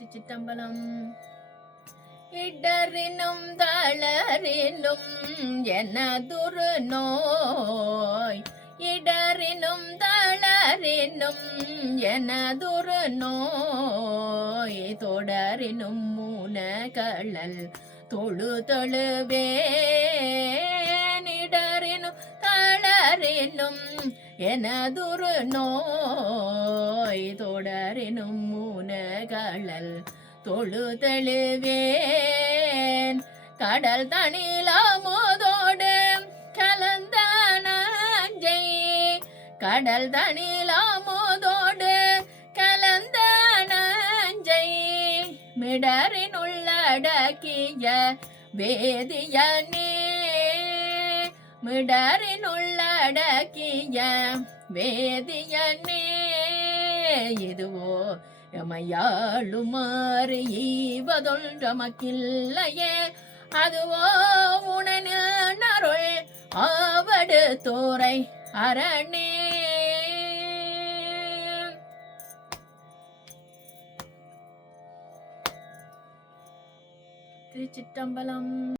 திருச்சிற்றம்பலம். இடரினும் தளரினும் எனதுரு நோய், இடரினும் தளரினும் எனதுரு நோய், தொடரினும் மூனகழல் தொழு தொழுவேன். இடரினும் தளரினும் எனதுரு நோய், தொடரினும் மூனகழல் தொழுதழுவேன். கடல் தனிலாமோதோடு கலந்த நஞ்சை, கடல் தனிலாமோதோடு கலந்த நஞ்சை, மிடரினுள்ளடக்கிய வேதியனே, மிடரினுள்ளடக்கிய வேதியனே. இதுவோ எமையாளுமாறு ஈவதொன்றமக்கில்லையே, அதுவோ உணனின் அருள் ஆவடு தோரை அரணே. திருச்சிற்றம்பலம்.